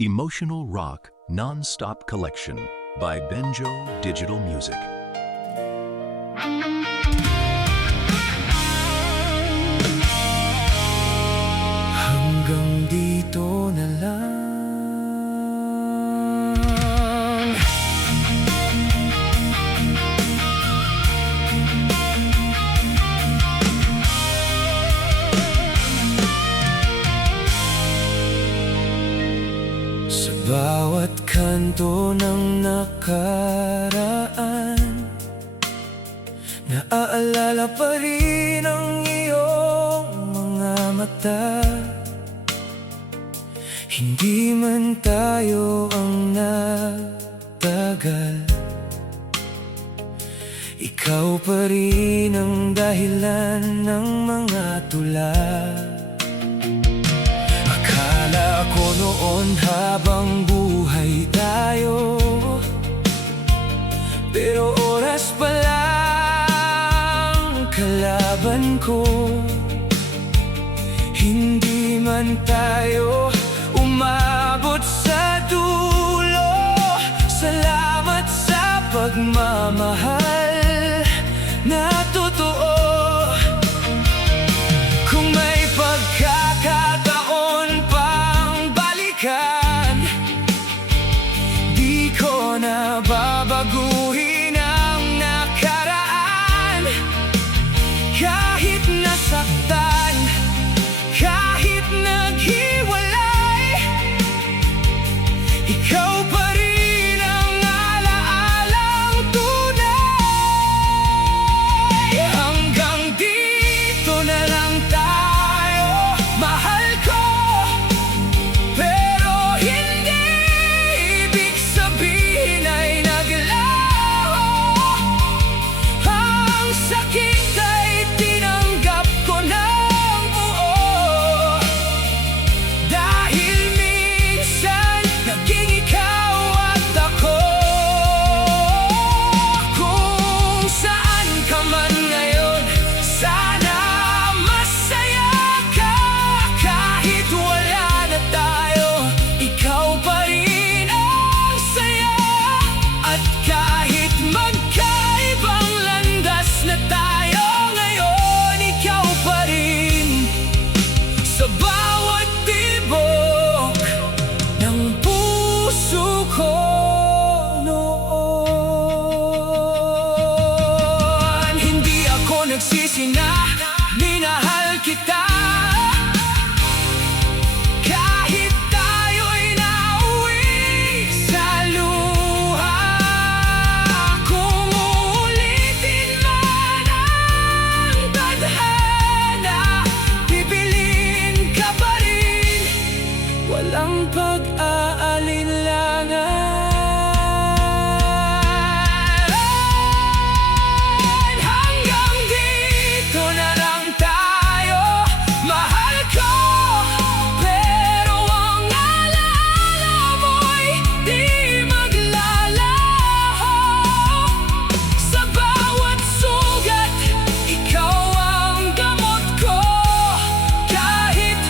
Emotional Rock Non-Stop Collection by Benjo Digital Music. Hanggang dito na lang. Sa bawat kanto ng nakaraan, naaalala pa rin ang iyong mga mata. Hindi man tayo ang natagal, ikaw pa rin ang dahilan ng mga tula. Akala ko noon habang buhay tayo, pero oras pa lang kalaban ko. Hindi man tayo umabot sa dulo, salamat sa pagmamahal na totoo. Kung may pagkakataon pang balikan, di ko na babaguhin ang nakaraan. Kahit nasaktan, kahit naghiwalay, ikaw pa rin ang alaalang tunay. Hanggang dito na lang tayo, mahal ko, pero hindi ibig sabihin ay naglaho. Ang sakit ay tinanggap ko ng buo, dahil minsan naging ikaw at ako. Kung saan ka man ngayon, sana masaya ka. Kahit wala na tayo, ikaw pa rin ang saya. At kahit magkaibang landas na tayo ngayon, ikaw pa rin sa bawat tibok ng puso ko noon. Hindi ako nagsisi na minahal kita, kahit tayo'y nauwi sa luha. Kung uulitin man ang tadhana, bibilin ka pa rin, walang pag-aalinlangan. Hanggang dito na lang tayo, mahal ko, pero ang alaala mo'y di maglalaho. Sa bawat sugat, ikaw ang gamot ko. Kahit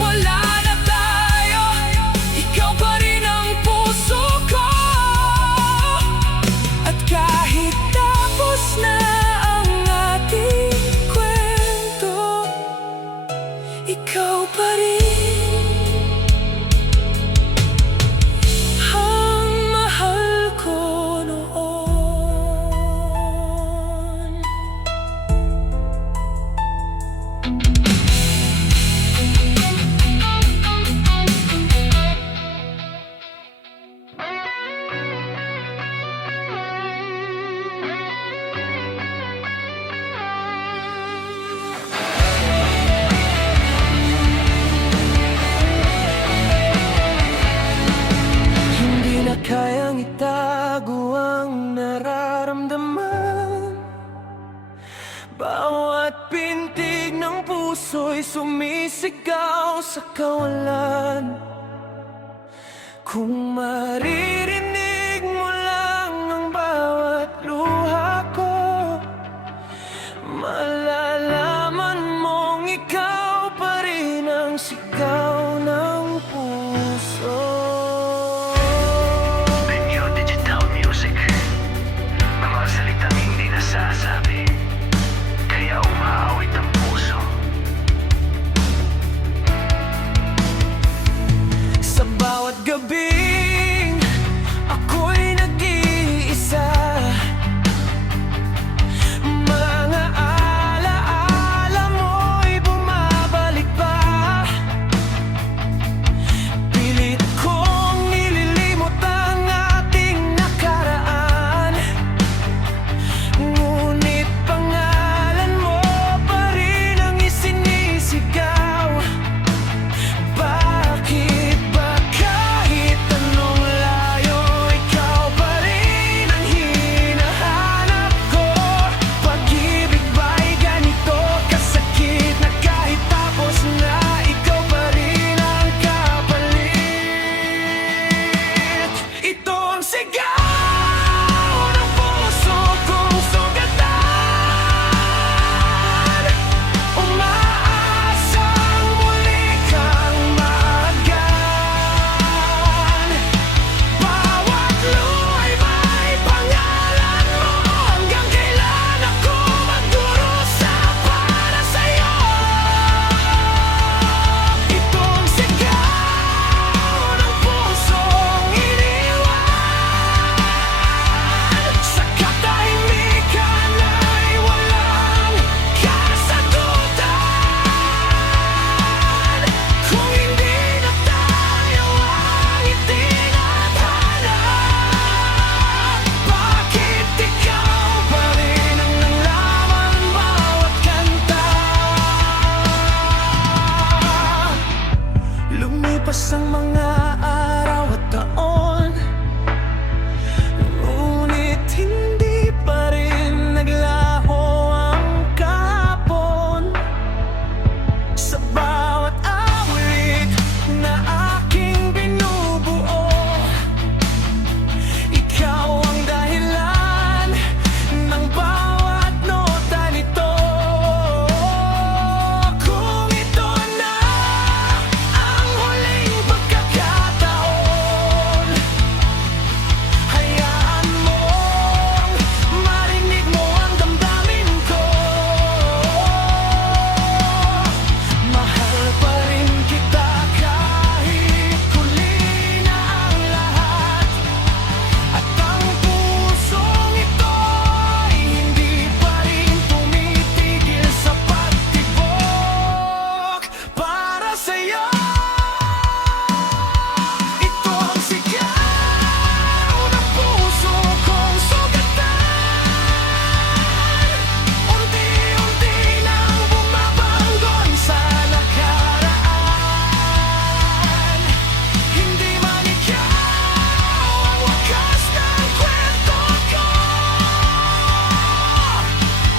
wala na tayo, ikaw pa rin ang puso ko. At kahit tapos na ang ating kwento, ikaw pa rin ang mahal ko noon. Hindi na kayang itago ang nararamdaman. Bawat pintig ng puso'y sumisigaw sa kawalan. Kung maririnig mo lang ang bawat luha ko, malalaman mong ikaw pa rin ang sigaw ng puso. gabing ako'y nag-iisa, mga alaala mo'y bumabalik pa. Pilit kong nililimot ang ating nakaraan, ngunit pangalan mo pa rin ang isinisigaw. Bakit ba kahit anong layo, ikaw pa rin ang hinahanap ko? Pag-ibig ba'y ganito kasakit na kahit tapos na, ikaw pa rin ang kapalit? Ito ang sigaw ng puso kong sugatan, umaasang muli kang maagan. Bawat luhay may pangalan mo, hanggang kailan ako magdurusa para sa'yo? Ito ang sigaw ng pusong iniwan, sa katahimikan ay walang kasagutan. Kung hindi na tayo ang itinadhana, bakit ikaw pa rin ang nalaman bawat kanta? Lumipas ang mga araw at taon, ngunit hindi pa rin naglaho ang kahapon. Sa bawat awit na aking binubuo, ikaw ang dahilan ng bawat nota nito. Kung ito na ang huling pagkakataon, hayaan mong marinig mo ang damdamin ko. Mahal pa rin kita kahit huli na ang lahat, at ang pusong ito ay hindi pa rin tumitigil sa pagtibok para sa'yo. Ito ang sigaw ng puso kong sugatan, unti-unti nang bumabanggon sa nakaraan. Hindi man ikaw ang wakas ng kwento ko,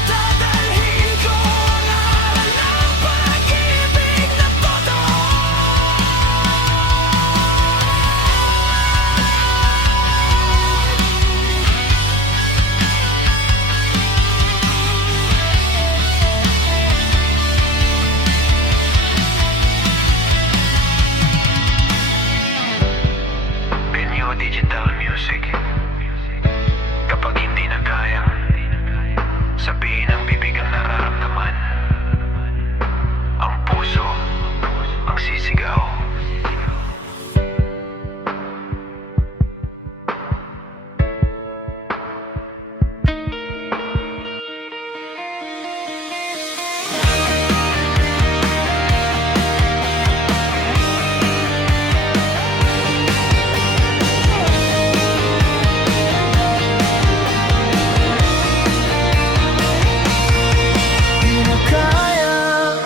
dadalhin ko ang aral ng pag-ibig na totoo. Benyo Digital Music. Kapag hindi na kaya, sabihin ang bibig ang nararamdaman, ang puso ang sisigaw. Di na kayang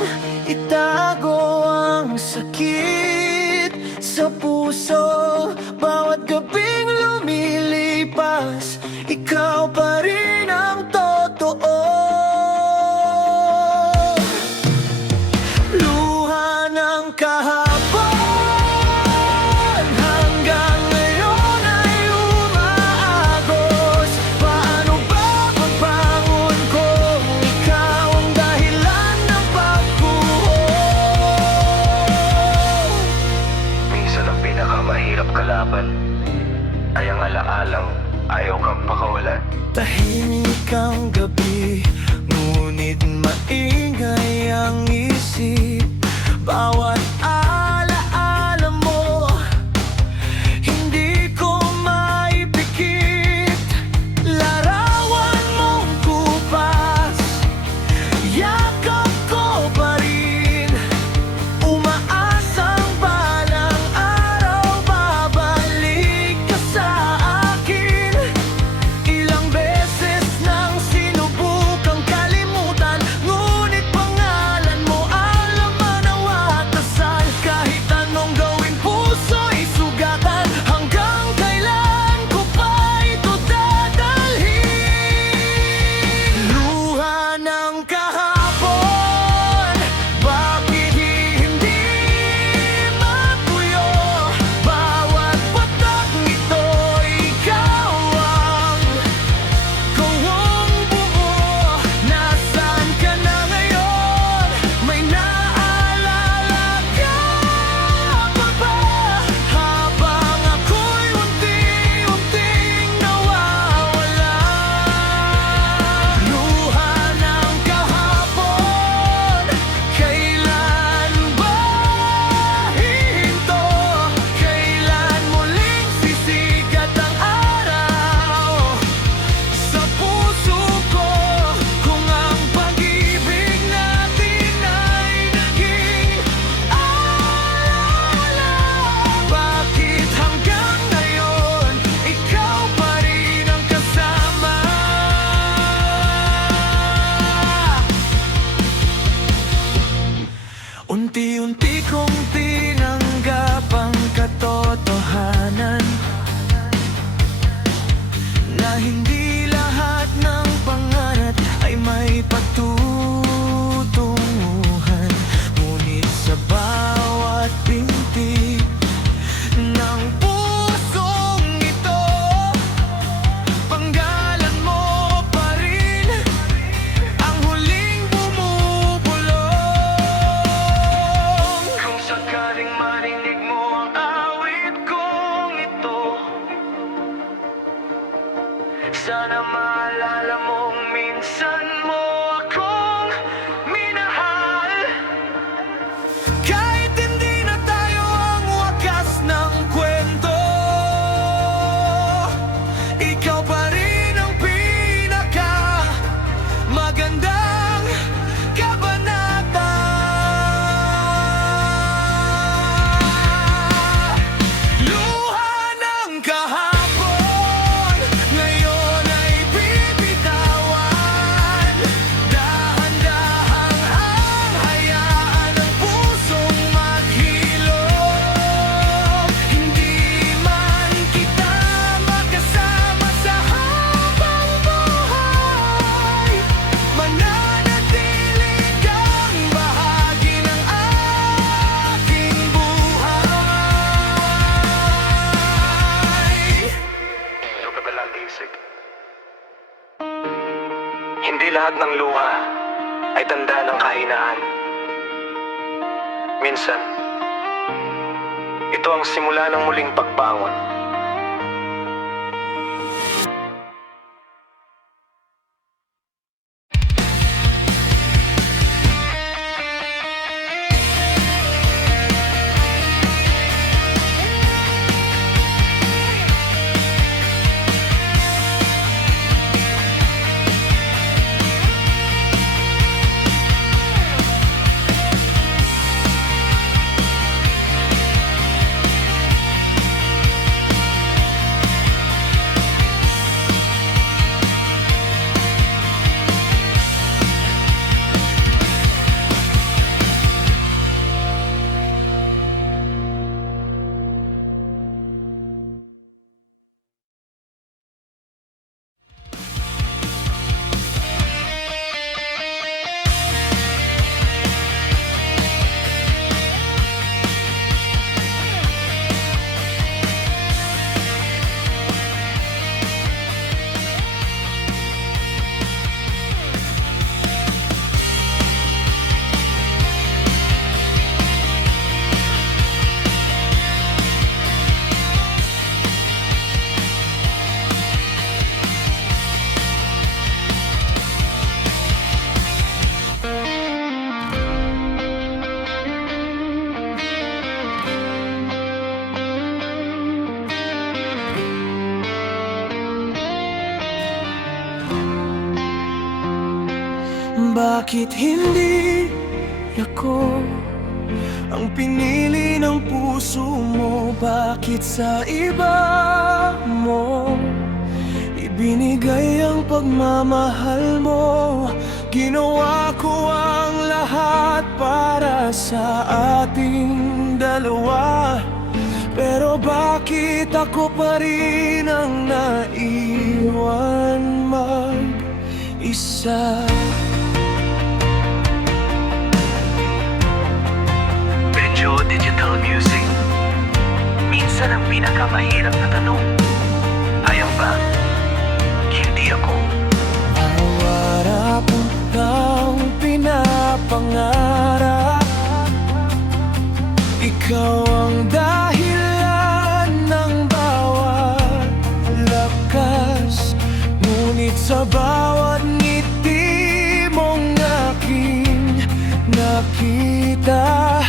itago ang sakit sa puso. Bawat gabing lumilipas, ikaw pa rin ang totoo. Luha ng kahapon, hanggang ngayon ay umaagos. Paano ba pagbangon kung ikaw ang dahilan ng pagbuo? Minsan ang pinakamahirap kalaban ay ang alaalang ayaw kang pakawalan. Tahimik ang gabi, ngunit maingay ang isip. Bawat alaala mo Sana maalala mong minsan mo akong minahal. Kahit hindi na tayo ang wakas ng kwento, ikaw pa rin ang pinaka magandang kabanata. Luha ng kahapon, ngayon ay bibitawan. Dahan-dahang ang hayaan ng pusong maghilom. Hindi man kita makasama sa habang buhay, mananatili kang bahagi ng aking buhay. Sugabalang isig. Hindi lahat ng luha ay tanda ng kahinaan. Minsan, ito ang simula ng muling pagbangon. Bakit hindi ako ang pinili ng puso mo? Bakit sa iba mo ibinigay ang pagmamahal mo? Ginawa ko ang lahat para sa ating dalawa, pero bakit ako pa rin ang naiwan mag-isa? Benjo Digital Music. Minsan ang pinakamahirap na tanong, ayaw ba? Hindi ako. Awarap ang pinapangarap, ikaw ang dahilan ng bawat lakas. Ngunit sa bawat ngiti mong aking nakita,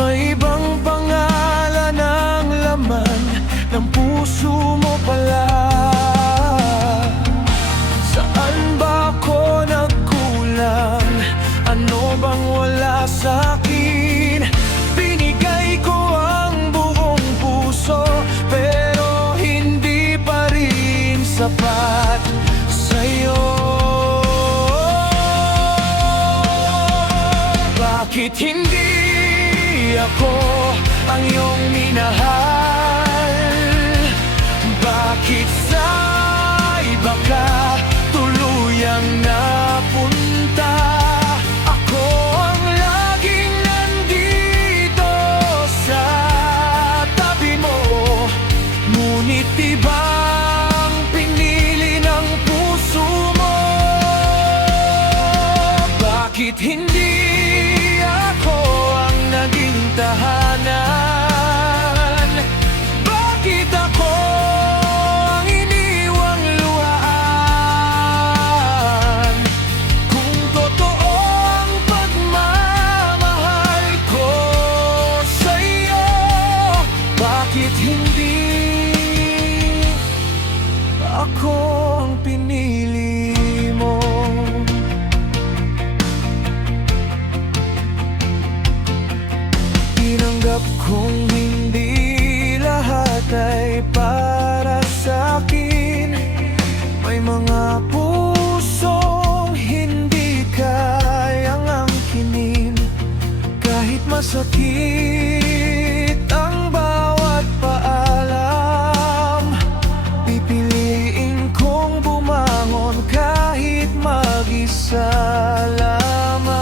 may ibang pangalan ang laman ng puso mo pala. Saan ba ako nagkulang? Ano bang wala sa'kin? Binigay ko ang buong puso, pero hindi pa rin sapat sa'yo. Bakit hindi ako ang iyong minahal? Bakit sa iba ka tuluyang napunta? Ako ang laging nandito sa tabi mo, ngunit ibang pinili ng puso mo. Bakit hindi ako ang naging tahanan? Bakit ako ang iniwang luhaan? Kahit ang bawat paalam, pipiliin kong bumangon kahit mag-isa lamang.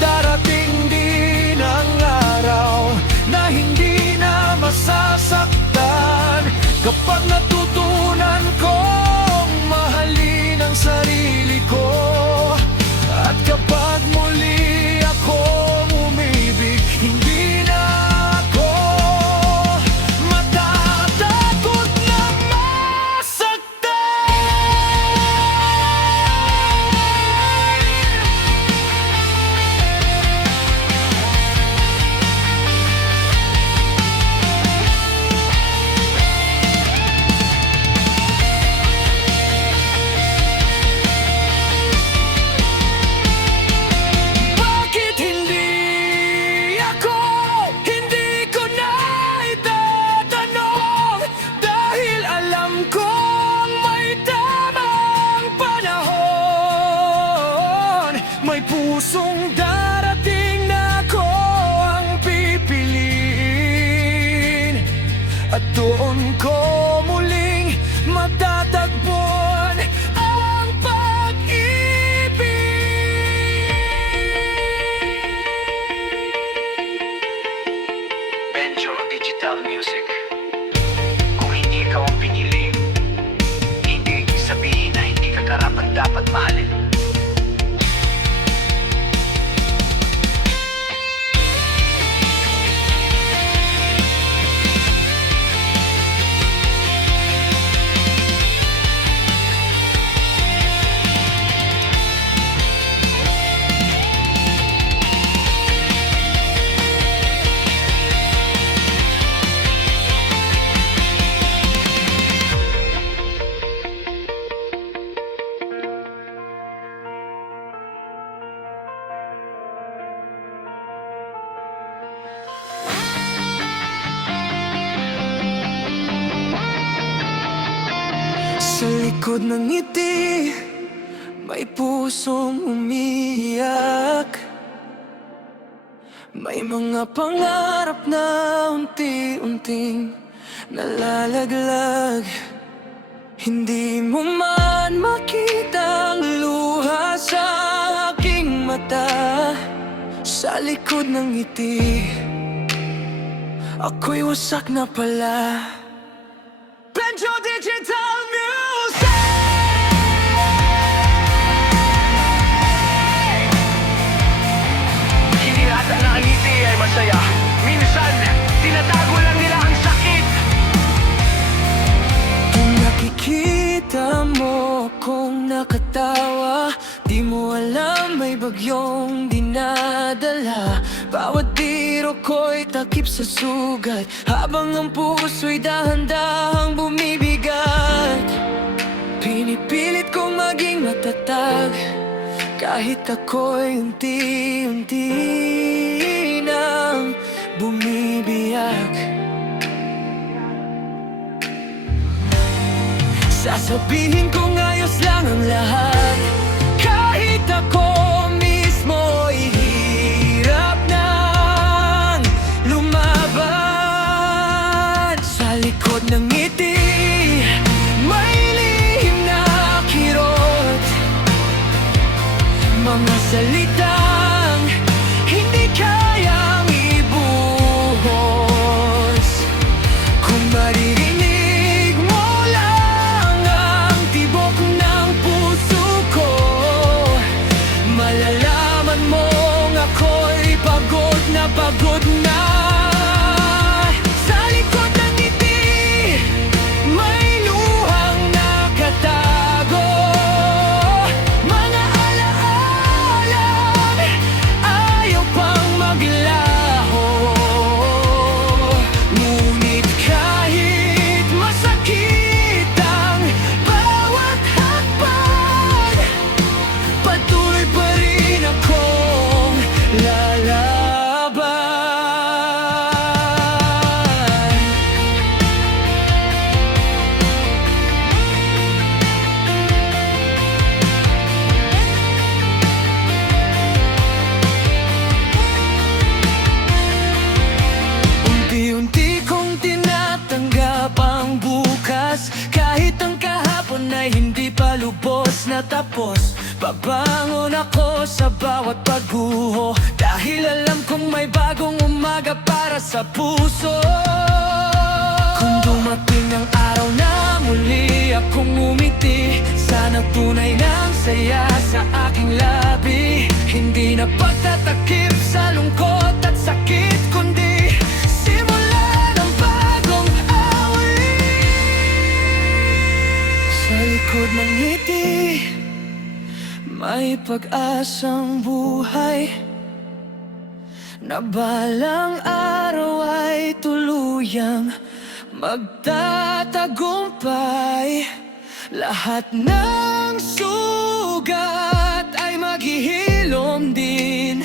Darating din ang araw na hindi na masasaktan kapag natutunan kong mahalin ang sarili ko. At kapag muli akong umibig, hindi na ako matatakot na masaktan. Bakit hindi ko na itatanong, dahil alam kong may tamang panahon. May pusong darating na ako ang pipiliin, at doon ko muling matatagpuan ang pag-ibig. Benjo Digital Music. Kung hindi ikaw ang pinili, hindi sabihin na hindi ka karapat dapat mahalin. Sa likod ng ngiti, may pusong umiiyak. May mga pangarap na unti-unting nalalaglag. Hindi mo man makita ang luha sa aking mata. Sa likod ng ngiti, ako'y wasak na pala. Benjo Digital Music! Hindi lahat ng nakangiti ay masaya. Minsan, tinatago lang nila ang sakit. Kung nakikita mo akong nakatawa, di mo alam may bagyong dinadala. Bawat biro ko'y takip sa sugat, habang ang puso'y dahan-dahang bumibigat. Pinipilit kong maging matatag, kahit ako'y unti-unti nang bumibiyak. Sasabihin kong ayos lang ang lahat, kahit ako mismo'y hirap nang lumaban. Sa likod ng ngiti, may lihim na kirot, mga salitang hindi kayang ibuhos. Kung maririnig mo lang ang tibok ng puso ko, oras. Kahit ang kahapon ay hindi pa lubos na tapos, babangon ako sa bawat pagguho, dahil alam kong may bagong umaga para sa puso. Kung dumating ang araw na muli akong umiti, sana tunay ng saya sa aking labi. Hindi na pagtatakip sa lungkot at sakit, kundi simula ng bagong awit. Sa likod ng ngiti, may pag-asang buhay, na balang araw ay tuluyang magtatagumpay. Lahat ng sugat ay maghihilom din,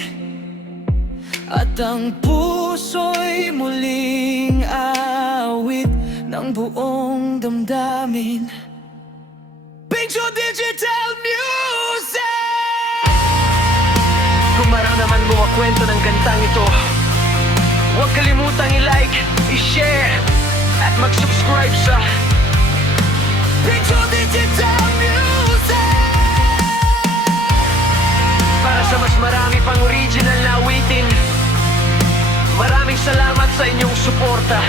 at ang puso'y muling awit ng buong damdamin. Benjo Digital Music! Kung maramdaman mo ang kwento ng kantang ito, huwag kalimutang i-like, i-share, at mag-subscribe sa Benjo Digital Music! para sa mas marami pang original na awitin. Maraming salamat sa inyong suporta.